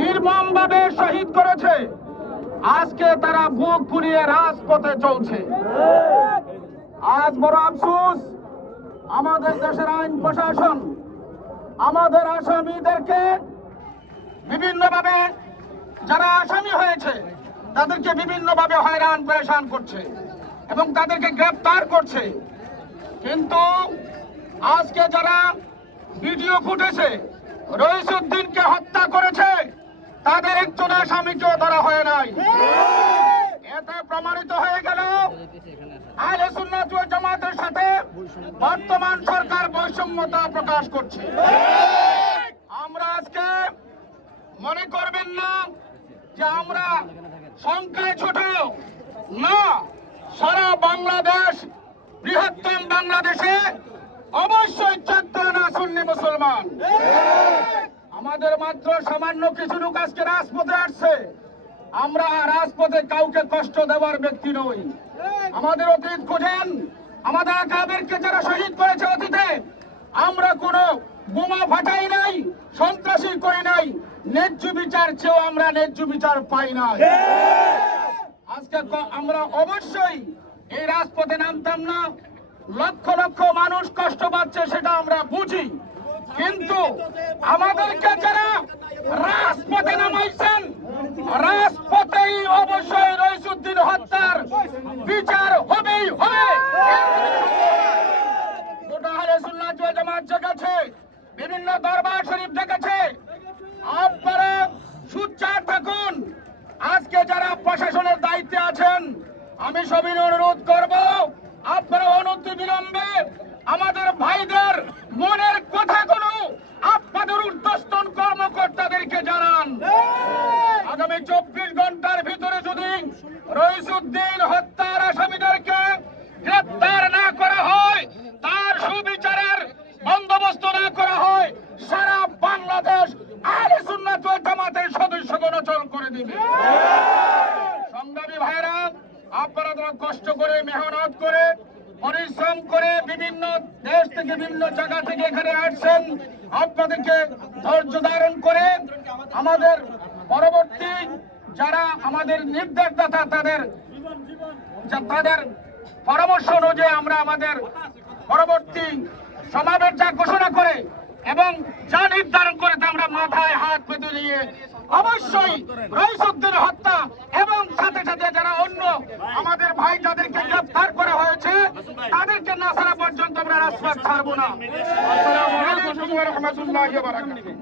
নির্মমভাবে শহীদ করেছে। আজকে তারা বুক ফুলিয়ে রাজপথে চলছে। আজ বড় আফসোস, আমাদের দেশের আইন প্রশাসন, আমাদের আসামিদেরকে বিভিন্নভাবে যারা আসামি হয়েছে, তাদেরকে বিভিন্নভাবে হয়রান, পরেশান করছে এবং তাদেরকে গ্রেপ্তার করছে। কিন্তু আজকে যারা ভিডিও ফুটেছে, রইসুদ্দিনকে হত্যা করেছে তাদের একজন আসামিকেও ধরা হয় নাই। এতে প্রমাণিত হয়ে গেল। আহলে সুন্নাত ওয়াল জামাতের সাথে বর্তমান সরকার বৈষম্যতা প্রকাশ করছে। আমরা আজকে মনে করবেন না যে আমরা সংখ্যায় ছোট। না সারা বাংলাদেশ বৃহত্তম বাংলাদেশে অবশ্যই চোদ্দ না সুন্নি মুসলমান। আমাদের মাত্র সামান্য কিছু লোক আজকে রাজপথে আসছে। আমরা রাজপথে কাউকে কষ্ট দেওয়ার ব্যক্তি নই। আমাদের অতীত খোঁজেন আমাদের আকাবেরকে যারা শহীদ করেছে অতীতে, আমরা কোনো বোমা ফাটাই নাই, সন্ত্রাসী করি নাই, ন্যায্য বিচার চেয়েও আমরা ন্যায্য বিচার পাই নাই। আজকে আমরা অবশ্যই এই রাজপথে নামতাম না। লক্ষ লক্ষ মানুষ কষ্ট পাচ্ছে, সেটা আমরা বুঝি। কিন্তু আমাদেরকে যারা রাজপথে নামাইছেন, রাজপথেই অবশ্যই রইসুদ্দিন হত্যার বিচার হবেই হবে। বিভিন্ন দরবার শরীফ দেখেছে। আপনারা সুচ্চার থাকুন। আজকে যারা প্রশাসনের দায়িত্বে আছেন, আমি সবই অনুরোধ করব, আপনারা অনতি বিলম্বে আমাদের ভাইদের মনের কথাগুলো আপনাদের উর্ধস্তন কর্মকর্তাদেরকে জানান আগামী চব্বিশ ঘণ্টার ভিতরে যদি রইসুদ্দিন হত্যার আসামিদেরকে গ্রেপ্তার না করা হয় তার সুবিচারের বন্দোবস্ত না করা হয় সারা বাংলাদেশ আহলে সুন্নাত ওয়াল জামাতের অচল করে দিবে। সংগ্রামী ভাইরা আপনারা কষ্ট করে, মেহনত করে, পরিশ্রম করে বিভিন্ন দেশ থেকে, বিভিন্ন জায়গা থেকে এখানে আসছেন, আপনাদেরকে ধৈর্য ধারণ করে আমাদের পরবর্তী যারা আমাদের নির্দেশদাতা, তাদের তাদের পরামর্শ অনুযায়ী আমরা আমাদের পরবর্তী সমাবেশ যা ঘোষণা করে এবং যা নির্ধারণ করে তা আমরা মাথায় হাত নিয়ে অবশ্যই রইসুদ্দিন হত্যা এবং সাথে সাথে যারা অন্য আমাদের ভাই তাদেরকে গ্রেফতার করা হয়েছে, তাদেরকে না ছাড়া পর্যন্ত আমরা রাজপথ ছাড়বো না। আসসালামু আলাইকুম ওয়া রাহমাতুল্লাহি ওয়া বারাকাতুহু।